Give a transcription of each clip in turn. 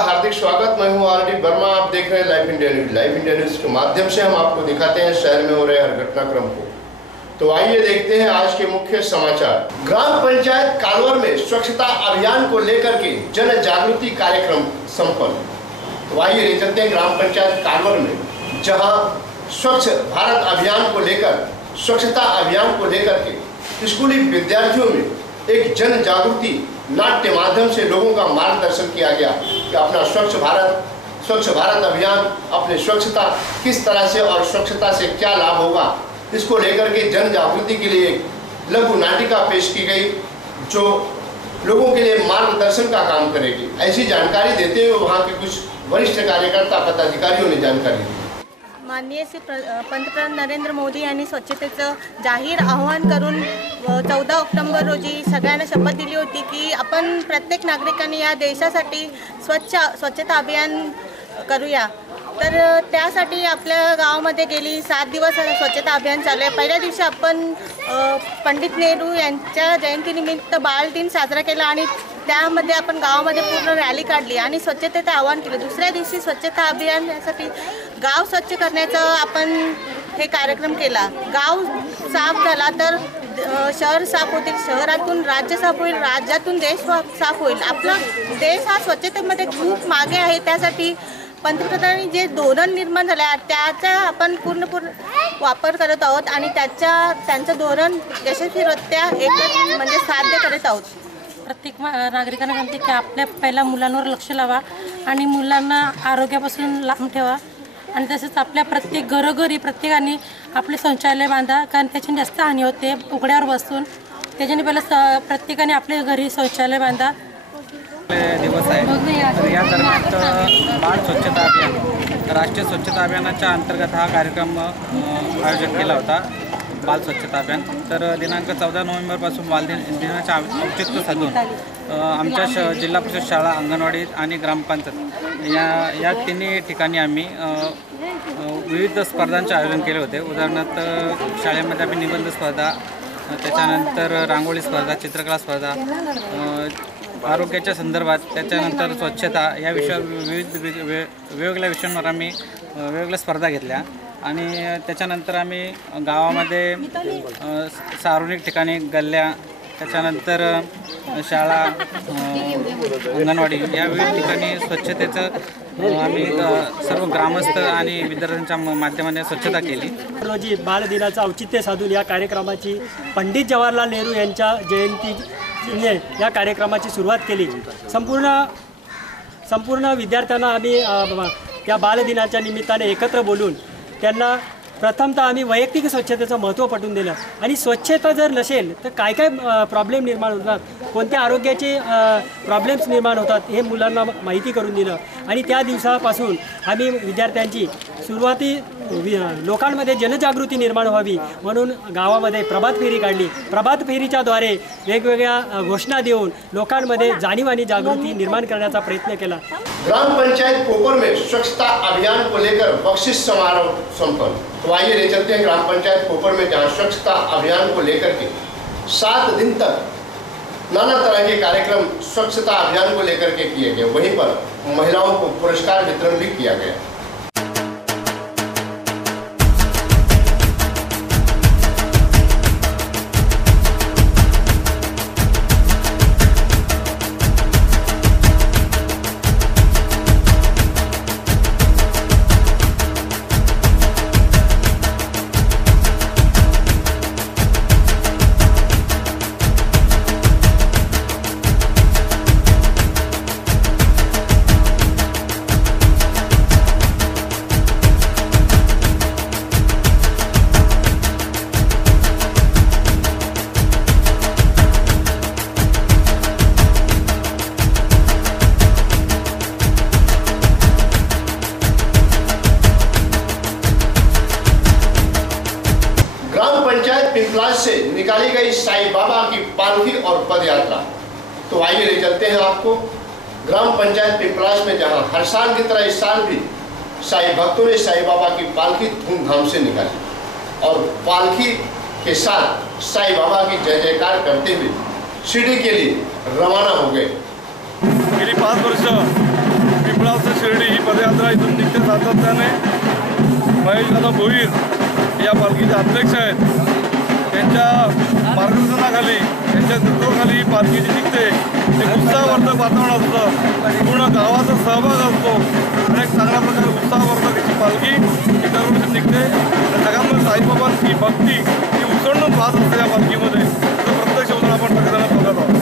हार्दिक स्वागत। मैं हूं आर.डी. वर्मा। आप देख रहे हैं live India news. Live India news के माध्यम से हम आपको दिखाते हैं शहर में हो रहे हर घटनाक्रम को। तो आइए देखते हैं आज के मुख्य समाचार। ग्राम पंचायत कालवर में स्वच्छता अभियान को लेकर के जन जागृति कार्यक्रम संपन्न। तो आइए ले चलते हैं ग्राम पंचायत कालवर में, जहां स्वच्छ भारत अभियान को लेकर, स्वच्छता अभियान को लेकर के स्कूली विद्यार्थियों में एक जन जागृति नाट्य माध्यम से लोगों का मार्गदर्शन किया गया कि अपना स्वच्छ भारत अभियान, अपने स्वच्छता किस तरह से और स्वच्छता से क्या लाभ होगा, इसको लेकर के जन जागृति के लिए लघु नाटिका पेश की गई जो लोगों के लिए मार्गदर्शन का काम करेगी। ऐसी जानकारी देते हुए वहाँ के कुछ वरिष्ठ कार्यकर्ता पदाधिकारियों ने जानकारी दी। माननीय श्री पंतप्रधान नरेंद्र मोदी यांनी स्वच्छतेचं जाहीर आवाहन करून 14 ऑक्टोबर रोजी सगळ्यांना शपथ दिली होती की आपण प्रत्येक नागरिकांनी या देशासाठी स्वच्छता अभियान करूया। तर त्यासाठी आपल्या गावामध्ये गेली 7 दिवस स्वच्छता अभियान चालू आहे। पहिल्या दिवशी आपण पंडित नेहरू यांच्या जयंतीनिमित्त बाल दिन साजरा केला आणि त्यामध्ये आपण गावामध्ये पूर्ण रॅली काढली आणि स्वच्छतेचं आवाहन केलं। दुसऱ्या दिवशी स्वच्छता अभियानासाठी गाव स्वच्छ करण्याचा आपण हे कार्यक्रम केला। गाव साफ झाला तर शहर साफ होतील, शहरातून राज्य साफ होईल, राज्यातून देश साफ होईल। आपला देश हा स्वच्छतेमध्ये खूप मागे आहे। त्यासाठी पंतप्रधानांनी जे धोरण निर्माण झाले त्याचा आपण पूर्ण वापर करत आहोत आणि त्यांचं धोरण यशस्वीरित्या म्हणजे साध्य करत आहोत। प्रत्येक नागरिकांना म्हणते की आपल्या पहिल्या मुलांवर लक्ष लावा आणि मुलांना आरोग्यापासून लांब ठेवा आणि तसेच आपल्या प्रत्येक घरोघरी प्रत्येकाने आपले शौचालय बांधा, कारण त्याच्याने जास्त हानी होते उघड्यावर बसून। त्याच्याने पहिलं प्रत्येकाने आपल्या घरी शौचालय बांधा। दिवस आहे तर या दरम्यान बाळ स्वच्छता अभियान, राष्ट्रीय स्वच्छता अभियानाच्या अंतर्गत हा कार्यक्रम आयोजित केला होता, बाल स्वच्छता अभियान। तर दिनांक 14 नोव्हेंबरपासून बाल दिनाचे औचित्य साधून आमच्या जिल्हा परिषद शाळा, अंगणवाडी आणि ग्रामपंचायत या तिन्ही ठिकाणी आम्ही विविध स्पर्धांचे आयोजन केले होते। उदाहरणार्थ शाळेमध्ये आम्ही निबंध स्पर्धा, त्याच्यानंतर रांगोळी स्पर्धा, चित्रकला स्पर्धा, आरोग्याच्या संदर्भात, त्याच्यानंतर स्वच्छता या विषयावर विविध वेगवेगळ्या विषयांवर आम्ही वेगवेगळ्या स्पर्धा घेतल्या आणि त्याच्यानंतर आम्ही गावामध्ये सार्वजनिक ठिकाणी गल्ल्या, त्याच्यानंतर शाळा, अंगणवाडी या विविध ठिकाणी स्वच्छतेचं आम्ही सर्व ग्रामस्थ आणि विद्यार्थ्यांच्या माध्यमाने स्वच्छता केली। रोजी बालदिनाचं औचित्य साधून या कार्यक्रमाची पंडित जवाहरलाल नेहरू यांच्या जयंतीने या कार्यक्रमाची सुरुवात केली। संपूर्ण विद्यार्थ्यांना आम्ही त्या बालदिनाच्या निमित्ताने एकत्र बोलून त्यांना प्रथमतः आम्ही वैयक्तिक स्वच्छतेचं महत्त्व पटवून दिलं आणि स्वच्छता जर नसेल तर काय प्रॉब्लेम निर्माण होतात, कोणत्या आरोग्याचे प्रॉब्लेम्स निर्माण होतात हे मुलांना माहिती करून दिलं आणि त्या दिवसापासून आम्ही विद्यार्थ्यांची लोकांमध्ये जनजागृती निर्माण व्हावी म्हणून गावामध्ये प्रभात फेरी काढली। प्रभात फेरीच्याद्वारे वेगवेगळ्या घोषणा देऊन लोकांमध्ये जाणीव आणि जागृती निर्माण करण्याचा प्रयत्न केला। ग्राम पंचायत कोपर में स्वच्छता अभियान को लेकर बख्शिश समारोह संपन्न। तो आइए ले चलते हैं ग्राम पंचायत कोपर में, जहाँ स्वच्छता अभियान को लेकर के 7 दिन तक नाना तरह के कार्यक्रम स्वच्छता अभियान को लेकर के किए गए। वहीं पर महिलाओं को पुरस्कार वितरण भी किया गया। पिंपलाज से निकाली गई साईं बाबा की पालकी और पद यात्रा। तो आइए ले चलते हैं आपको ग्राम पंचायत पिंपलाज में, जहां हर साल की तरह इस साल भी साईं भक्तों ने साईं बाबा की पालकी धूमधाम से निकाली और पालकी के साथ साईं बाबा की जय जयकार करते हुए शिरडी के लिए रवाना हो गए। गेली 5 वर्ष पिंपळाचं शिर्डी ही पदयात्रा इथून निघते सातत्याने. महेश दादा भोईर या पालखीचे अध्यक्ष आहेत. त्यांच्या मार्गदर्शनाखाली, त्यांच्या नेतृत्वाखाली ही पालखी जी निघते एक उत्साहवर्धक वातावरण असतं. पूर्ण गावाचा सहभाग असतो आणि एक चांगल्या प्रकारे उत्साहवर्धक अशी पालखी ही दरवर्षी निघते. सगळ्यांमध्ये साईबाबांची भक्ती ही उसळून पाहत असते या पालखीमध्ये. तर प्रत्यक्ष होऊन आपण सगळ्यांना बघत आहोत.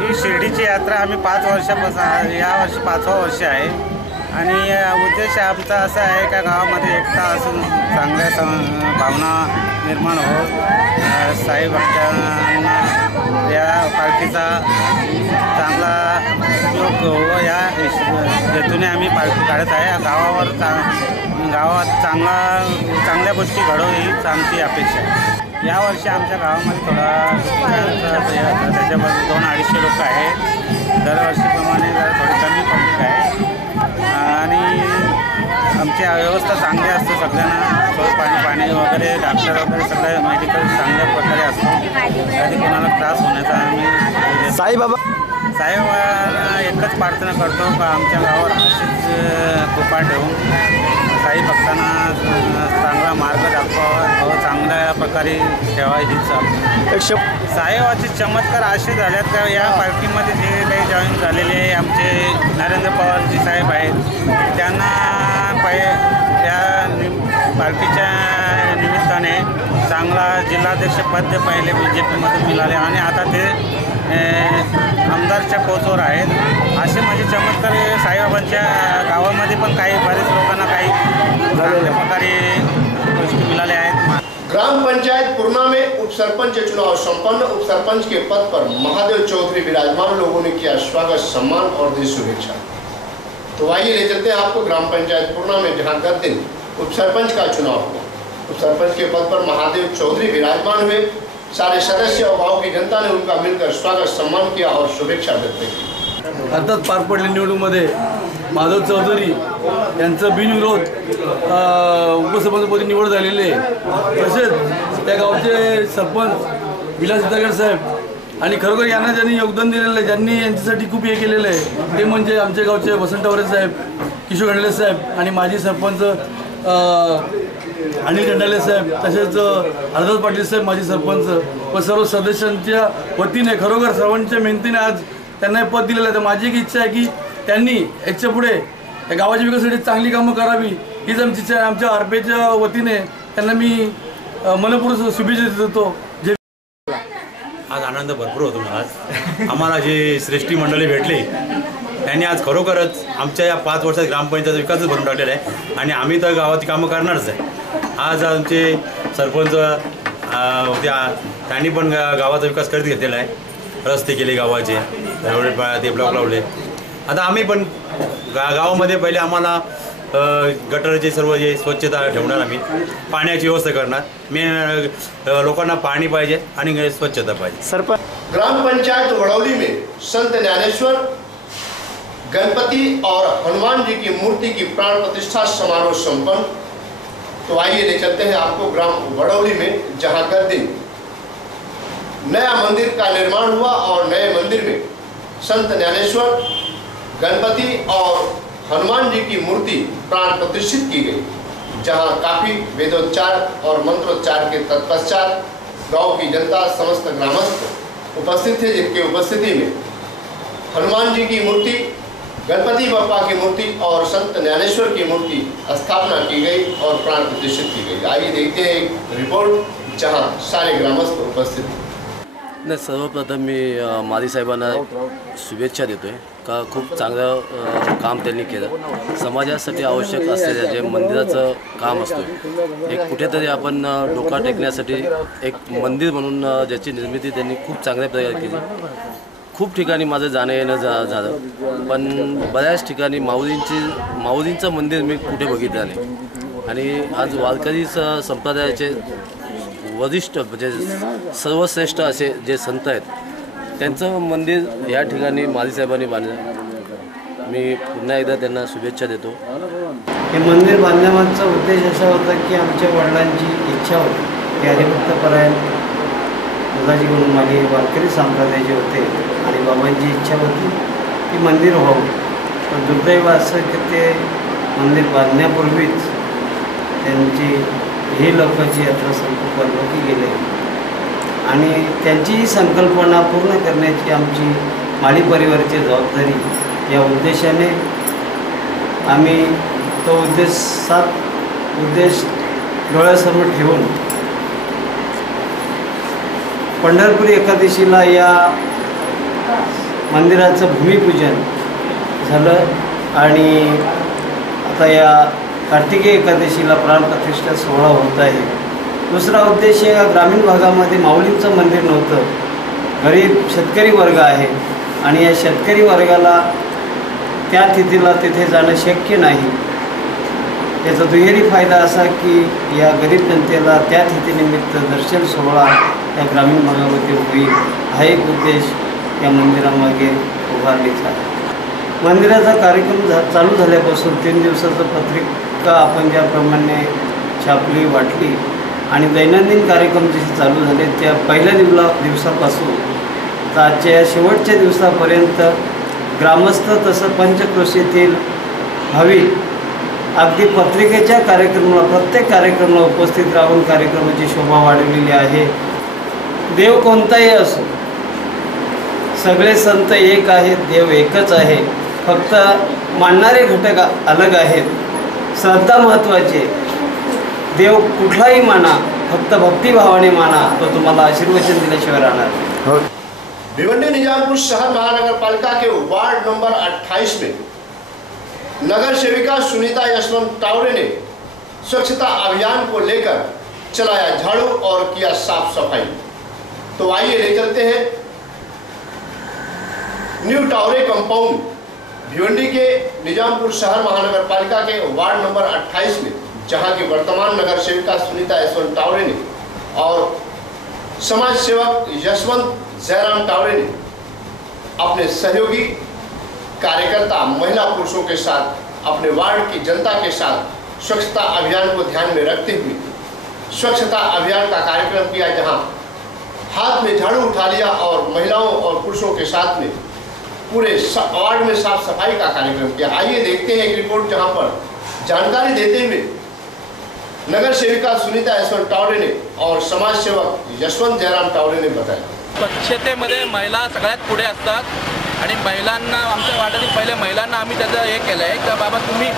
ही शिर्डीची यात्रा आम्ही 5 वर्षापासून, यावर्षी 5वं वर्ष आहे. आणि उद्देश आमचा असा आहे का गावामध्ये एकता असून चांगल्या भावना निर्माण हो. साई भक्तांना या पालखीचा चांगला उपयोग हो या हेतूने आम्ही पालखी काढत आहे. गावात चांगल्या गोष्टी घडो हीच आमची अपेक्षा आहे. यावर्षी आमच्या गावामध्ये थोडा त्याच्यामध्ये 200-250 लोक आहेत. दरवर्षीप्रमाणे जरा थोडी कमी पब्लिक आहे. आणि आमची व्यवस्था चांगली असते. सगळ्यांना सोय पाणी वगैरे, डॉक्टर वगैरे सगळं मेडिकल चांगल्या प्रकारे असतो. कधी कोणाला त्रास होण्याचा आम्ही साईबाबांना एकच प्रार्थना करतो का आमच्या गावात अशीच कृपा ठेवून साई भक्तांना चांगला मार्ग दाखवावा व चांगल्या प्रकारे ठेवा हीच. साईबाबाचे चमत्कार असे झाल्यात का या पालखीमध्ये जे काही जॉईन झालेले आमचे नरेंद्र पवारजी साहेब आहेत, त्यांना त्या पालखीच्या निमित्ताने चांगला जिल्हाध्यक्षपद पहिले BJPमध्ये मिळाले आणि आता ते आमदारच्या पोचवर आहेत. असे म्हणजे चमत्कार साईबाबांच्या गावामध्ये पण काही बरेच लोकांना काही चांगल्या प्रकारे गोष्टी मिळाल्या आहेत. ग्राम पंचायत पूर्णा में उपसरपंच चुनाव संपन्न। उपसरपंच के पद पर महादेव चौधरी विराजमान। लोगों ने किया स्वागत, सम्मान और दी शुभेच्छा। तो आइए ले चलते हैं आपको ग्राम पंचायत पूर्णा में, जहां गत दिन उपसरपंच का चुनाव हुआ। उपसरपंच के पद पर महादेव चौधरी विराजमान हुए। सारे सदस्य और गाँव की जनता ने उनका मिलकर स्वागत, सम्मान किया और शुभेच्छा व्यक्त की। आताच पार पडलेल्या निवडणुकीमध्ये माधव चौधरी यांचं बिनविरोध उपसरपंचपदी निवड झालेली आहे। तसेच त्या गावचे सरपंच विलास इतागर साहेब आणि खरोखर यांना ज्यांनी योगदान दिलेलं आहे, ज्यांनी यांच्यासाठी खूप हे केलेलं आहे, ते म्हणजे आमच्या गावचे वसंत टावरे साहेब, किशोर गंडले साहेब आणि माजी सरपंच अनिल गंडाले साहेब, तसेच हरदास पाटील साहेब माजी सरपंच व सर्व सदस्यांच्या वतीने खरोखर सर्वांच्या मेहनतीने आज त्यांना हे पद दिलेलं आहे। तर माझी एक इच्छा आहे की त्यांनी याच्या पुढे या गावाच्या विकासासाठी चांगली कामं करावी, हीच आमची इच्छा आहे। आमच्या आरपीच्या वतीने त्यांना मी मनपूर्वक शुभेच्छा देतो। आज आनंद भरपूर होतो। आज आम्हाला जे श्रेष्ठी मंडळी भेटली त्यांनी आज खरोखरच आमच्या या 5 वर्षात ग्रामपंचायत विकासच भरून टाकलेला आहे आणि आम्ही तर गावाची कामं करणारच आहे। आज आमचे सरपंच त्यांनी पण गावाचा विकास करत घेतलेला आहे। रस्ते केले गावाचे, रोड ते ब्लॉक लावले। आता आम्ही पण गावामध्ये पहिले आम्हाला गटरचे सर्व जे स्वच्छता ठेवणार, आम्ही पाण्याची व्यवस्था करणार। मेन लोकांना पाणी पाहिजे आणि स्वच्छता पाहिजे। सरपंच ग्राम पंचायत वड़ौली में संत ज्ञानेश्वर गणपति और हनुमान जी की मूर्ति की प्राण प्रतिष्ठा समारोह संपन्न। तो आइए ले चलते हैं आपको ग्राम वड़ौली में, जहां गत दिन नया मंदिर का निर्माण हुआ और नए मंदिर में संत ज्ञानेश्वर गणपति और हनुमान जी की मूर्ति प्राण प्रतिष्ठित की गई, जहां काफी वेदोच्चार और मंत्रोच्चार के तत्पश्चात गांव की जनता, समस्त ग्रामस्थ उपस्थित थे, जिनकी उपस्थिति में हनुमान जी की मूर्ति, गणपति बप्पा की मूर्ति और संत ज्ञानेश्वर की मूर्ति स्थापना की गई और प्राण प्रतिष्ठित की गई। आइए देखते हैं एक रिपोर्ट जहां सारे ग्रामस्थ उपस्थित थे। नाही, सर्वप्रथम मी मादी साहेबांना शुभेच्छा देतो आहे का खूप चांगलं काम त्यांनी केलं। समाजासाठी आवश्यक असलेल्या जे मंदिराचं काम असतो, एक कुठेतरी आपण डोका टेकण्यासाठी एक मंदिर म्हणून ज्याची निर्मिती त्यांनी खूप चांगल्या प्रकारे केली। खूप ठिकाणी माझं जाणं येणं झालं, पण बऱ्याच ठिकाणी माऊलींचं मंदिर मी कुठे बघितलं नाही। आणि आज वारकरी संप्रदायाचे वरिष्ठ म्हणजे सर्वश्रेष्ठ असे जे संत आहेत, त्यांचं मंदिर या ठिकाणी मालीसाहेबांनी बांधलं। मी पुन्हा एकदा त्यांना शुभेच्छा देतो। हे मंदिर बांधण्यामागचा उद्देश असा होता की आमच्या वडिलांची इच्छा होती की हरिभक्तपरायण दादाजी म्हणून माझे वारकरी संप्रदायाचे होते आणि बाबांची इच्छा होती की मंदिर व्हावं। पण दुर्दैव असं की ते मंदिर बांधण्यापूर्वीच त्यांची ही लोकांची यात्रा संकल्पना गेले आणि त्यांची ही संकल्पना पूर्ण करण्याची आमची माळी परिवाराची जबाबदारी या उद्देशाने आम्ही तो उद्देश डोळ्यासमोर ठेवून पंढरपुरी एकादशीला या मंदिराचं भूमिपूजन झालं आणि आता या कार्तिकी एकादशीला प्राणप्रतिष्ठा सोहळा होत आहे। दुसरा उद्देश या ग्रामीण भागामध्ये माऊलींचं मंदिर नव्हतं, गरीब शेतकरी वर्ग आहे आणि या शेतकरी वर्गाला त्या तिथीला तिथे जाणं शक्य नाही। याचा दुहेरी फायदा असा की या गरीब जनतेला त्या तिथीनिमित्त दर्शन सोहळा या ग्रामीण भागामध्ये होईल हा एक उद्देश या मंदिरामागे उभारलीच आहे। मंदिराचा कार्यक्रम चालू झाल्यापासून 3 दिवसाचं पत्रिका आपण ज्याप्रमाणे छापली वाटली आणि दैनंदिन कार्यक्रम जसे चालू झाले त्या पहिल्या दिवसापासून तर आजच्या या शेवटच्या दिवसापर्यंत ग्रामस्थ तसं पंचक्रोशीतील भाविक अगदी पत्रिकेच्या कार्यक्रमाला प्रत्येक कार्यक्रमाला उपस्थित राहून कार्यक्रमाची शोभा वाढवलेली आहे। देव कोणताही असो, सगळे संत एक आहेत, देव एकच आहे, फक्त मानणारे घटक अलग आहेत। श्रद्धा महत्त्वाची, देव कुठलाही माना, फक्त भक्तिभावाने माना, तो तुम्हाला आशीर्वचन दिल्याशिवाय राहणार। भिवंडी निजामपुर शहर महानगर पालिका के वार्ड नंबर 28 में नगर सेविका सुनीता यशवंत टावरे ने स्वच्छता अभियान को लेकर चलाया झाड़ू और किया साफ सफाई। तो आइए ले चलते हैं न्यू टावरे कंपाउंड भिवंडी के निजामपुर शहर महानगर पालिका के वार्ड नंबर 28 में, जहां की वर्तमान नगर सेविका सुनीता यशवंत टावरे ने और समाज सेवक यशवंत जयराम टावरे ने अपने सहयोगी कार्यकर्ता महिला पुरुषों के साथ अपने वार्ड की जनता के साथ स्वच्छता अभियान को ध्यान में रखते हुए स्वच्छता अभियान का कार्यक्रम किया, जहां हाथ में झाड़ू उठा लिया और महिलाओं और पुरुषों के साथ में पूरे वार्ड में साफ सफाई का कार्यक्रम किया। आइए देखते हैं एक रिपोर्ट, जहां पर जानकारी देते हुए नगर सेविका सुनीता यशवंत टावरे ने और समाज सेवक यशवंत जयराम टावरे ने बताया। स्वच्छतेमध्ये महिला सगळ्यात पुढे असतात आणि महिलांना आमच्या वार्डातील पहिले महिलांना आम्ही त्याचं हे केलं आहे की बाबा तुम्ही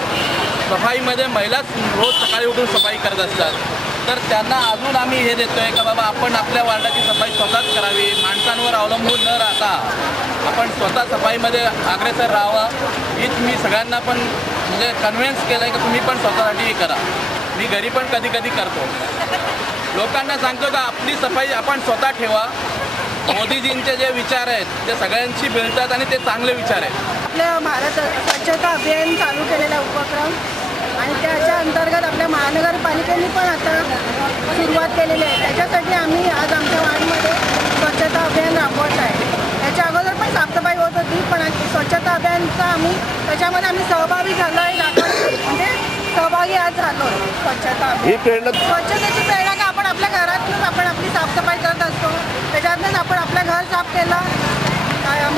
सफाईमध्ये महिलाच रोज सकाळी उठून सफाई करत असतात, तर त्यांना अजून आम्ही हे देतो आहे का बाबा आपण आपल्या वार्डाची सफाई स्वतःच करावी, माणसांवर अवलंबून न राहता आपण स्वतः सफाईमध्ये अग्रेसर राहावं हीच मी सगळ्यांना पण म्हणजे कन्व्हिन्स केलं आहे की तुम्ही पण स्वतःसाठी करा। मी घरी पण कधी कधी करतो, लोकांना सांगतो का आपली सफाई आपण स्वतः ठेवा। मोदीजींचे जे विचार आहेत ते सगळ्यांशी मिळतात आणि ते चांगले विचार आहेत। आपल्या भारत स्वच्छता अभियान चालू केलेला उपक्रम आणि त्याच्या अंतर्गत आपल्या महानगरपालिकेने पण आता सुरुवात केलेली आहे। त्याच्यासाठी आम्ही आज आमच्या वार्डमध्ये स्वच्छता अभियान राबवत आहे। त्याच्या अगोदर पण साफसफाई होत होती, पण स्वच्छता अभियानचा आम्ही त्याच्यामध्ये आम्ही सहभागी झालो आहे, म्हणजे सहभागी आज झालो स्वच्छता स्वच्छतेची प्रेरणा का आपण आपल्या घरातूनच आपण आपली साफसफाई करत असतो, त्याच्यातूनच आपण आपलं घर साफ केलं।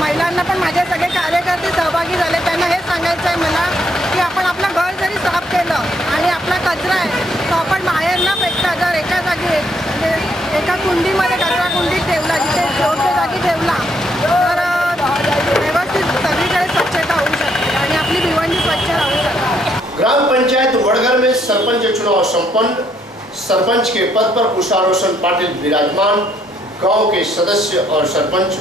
महिलांना पण माझे सगळे कार्यकर्ते सहभागी झाले, त्यांना हे सांगायचं आहे मला की आपण आपलं घर जरी साफ केलं आणि आपला कचरा आहे तो आपण बाहेर न फेकता जर एका जागी म्हणजे एका कुंडीमध्ये कचरा कुंडीत ठेवला, जिथे योग्य जागी ठेवला तर व्यवस्थित सगळीकडे स्वच्छता होऊ शकते आणि आपली भिवंडी स्वच्छ राहू शकते। ग्राम पंचायत वडगर में सरपंच चुनाव संपन्न, सरपंच के पद पर उषा रोशन पाटिल विराजमान। गांव के सदस्य और सरपंच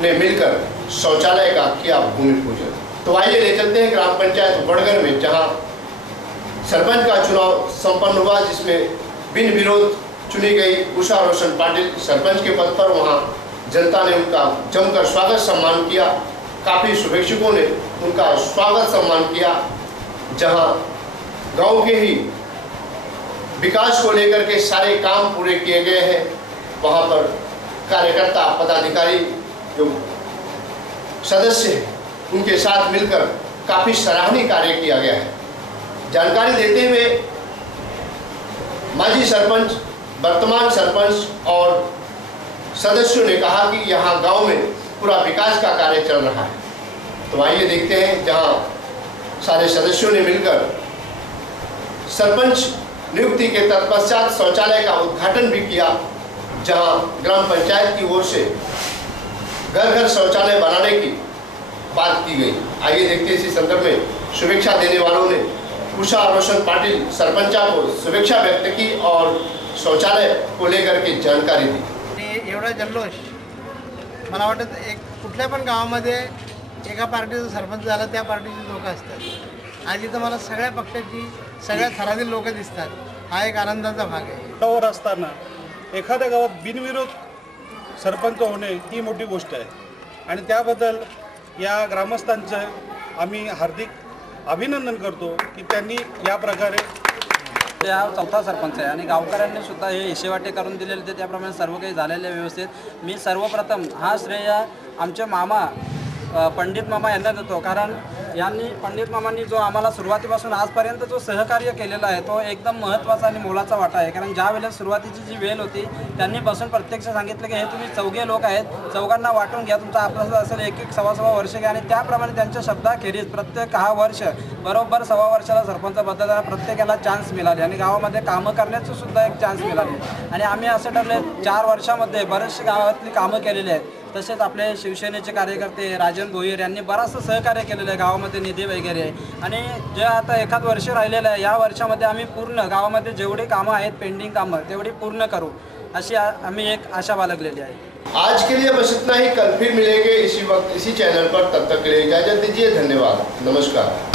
ने मिलकर शौचालय का किया भूमि पूजन। तो आइए ले चलते हैं ग्राम पंचायत वडगर में, जहां सरपंच का चुनाव संपन्न हुआ, जिसमें बिन विरोध चुनी गई उषा रोशन पाटिल सरपंच के पद पर। वहां जनता ने उनका जमकर स्वागत सम्मान किया, काफ़ी शुभेच्छुकों ने उनका स्वागत सम्मान किया। जहां गांव के ही विकास को लेकर के सारे काम पूरे किए गए हैं, वहां पर कार्यकर्ता पदाधिकारी जो सदस्य हैं उनके साथ मिलकर काफ़ी सराहनीय कार्य किया गया है। जानकारी देते हुए माजी सरपंच, वर्तमान सरपंच और सदस्यों ने कहा कि यहाँ गांव में पूरा विकास का कार्य चल रहा है। तो आइए देखते हैं, जहाँ सारे सदस्यों ने मिलकर सरपंच नियुक्ति के तत्पश्चात शौचालय का उद्घाटन भी किया, जहां ग्राम पंचायत की ओर से घर घर शौचालय बनाने की बात की गई। आइए देखते हैं इसी संदर्भ में शुभेच्छा देने वालों ने उषा रोशन पाटिल सरपंचा को शुभेच्छा व्यक्त की और शौचालय को लेकर के जानकारी दी। एवढा जल्लोष मला वाटत एक कुठल्या पण गावामध्ये एका पार्टीचा सरपंच झाला त्या पार्टीची लोक असतात। आज इथं मला सगळ्या पक्षाची सगळ्या थरातील लोक दिसतात, हा एक आनंदाचा भाग आहे। गावावर असताना एखाद्या गावात बिनविरोध सरपंच होणे ही मोठी गोष्ट आहे आणि त्याबद्दल या ग्रामस्थांचं आम्ही हार्दिक अभिनंदन करतो की त्यांनी या प्रकारे हा चौथा सरपंच आहे आणि गावकऱ्यांनी सुद्धा हे हिशेवाटे करून दिलेले ते त्याप्रमाणे सर्व काही झालेले व्यवस्थित। मी सर्वप्रथम हा श्रेय आमचे मामा पंडित मामा यांना देतो, कारण यांनी पंडित मामांनी जो आम्हाला सुरुवातीपासून आजपर्यंत जो सहकार्य केलेला आहे तो एकदम महत्त्वाचा आणि मोलाचा वाटा आहे। कारण ज्या वेळेला सुरुवातीची जी वेळ होती त्यांनी बसून प्रत्यक्ष सांगितलं की हे तुम्ही चौघे लोक आहेत, चौघांना वाटून घ्या, तुमचा आपला असेल 1-1 सव्वा वर्ष घ्या आणि त्याप्रमाणे त्यांच्या शब्दाखेरीज प्रत्येक 6 वर्ष बरोबर 6 वर्षाला सरपंच बदलताना प्रत्येकाला चान्स मिळाले आणि गावामध्ये कामं करण्याचं सुद्धा एक चान्स मिळाले आणि आम्ही असं ठरले 4 वर्षामध्ये बरेचसे गावातली कामं केलेली आहेत। तसेच आपले शिवसेनेचे कार्यकर्ते राजन भोईर यांनी बराचसं सहकार्य केलेलं आहे गावामध्ये निधी वगैरे आणि जे आता एखाद वर्ष राहिलेलं आहे या वर्षामध्ये आम्ही पूर्ण गावामध्ये जेवढे कामं आहेत पेंडिंग कामं तेवढी पूर्ण करू अशी आम्ही एक आशा बाळगलेली आहे। आज के लिए बस इतना ही, कल फिर मिलेंगे इसी वक्त इसी चैनल पर। तब तक के लिए इजाजत दीजिए, धन्यवाद, नमस्कार।